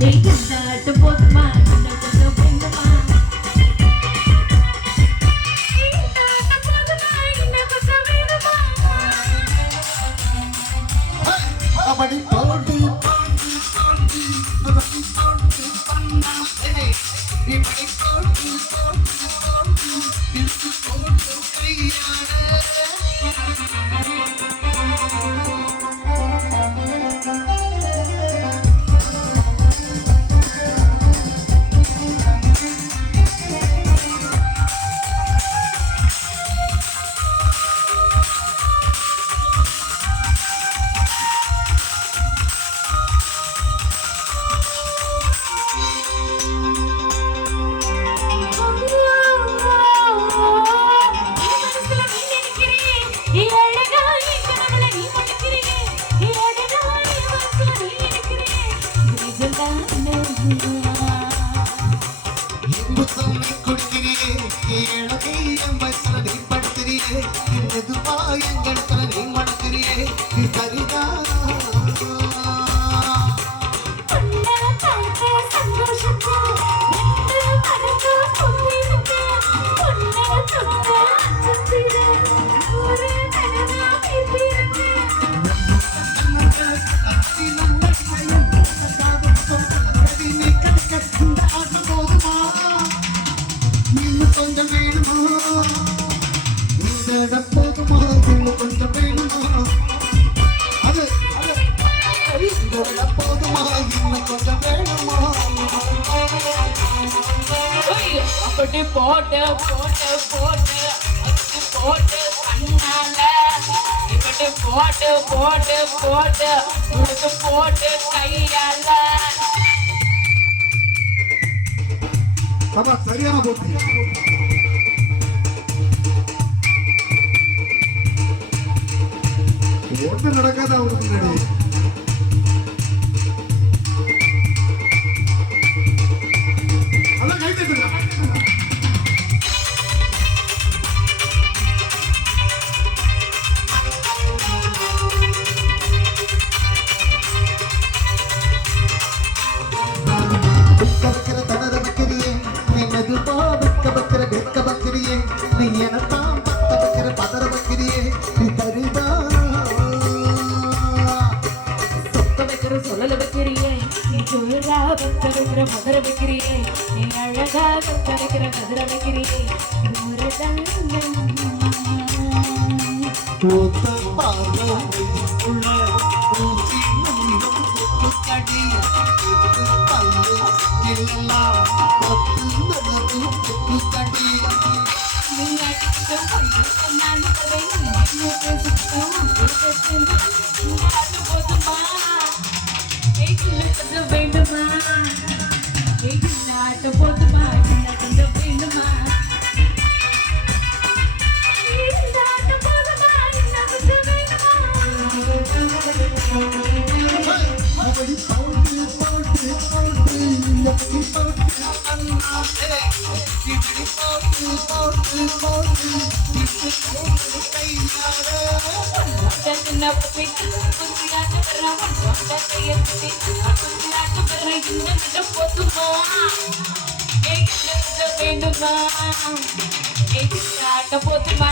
இந்த போதுமா இன்னும் கொஞ்சம் வேண்டுமா அப்படி போட்டி போட்டி போட்டி அப்படி போட்டி பண்ணா இப்படி போட்டி போட்டி போட்டி இழுத்து போட்டு கையாட எங்கள் தலை மணக்கிறியே சரிதா கொஞ்சம் வேணுமா போதுமா கொஞ்சம் வேணுமா அது போதுமா இன்னும் கொஞ்சம் வேணுமா அப்படி போட்டு போட்டு போட்டு போட்டு கண்ணால இப்படி போட்டு போட்டு போட்டு உனக்கு போட்டு கையால சரியான போட்டி ஒன்று நடக்காத அவருக்கு முன்னாடி அதான் கை தட்டுங்க வைக்கிற தனர வைக்கிறியே நீ மெதுவா வெக்க வைக்கிறியே நீ எனத்தான் பத்த வைக்கிற பதற வைக்கிறியே நீ தருதா சொல்லல வைக்கிறியே நீ ஜோரா வைக்கிற மதுர வைக்கிறியே நீ அழகா வைக்கிற மதுர வைக்கிறியே வேண்டுமா போதுமா கொஞ்சம் வேண்டுமா வேண்டுமா போதுமா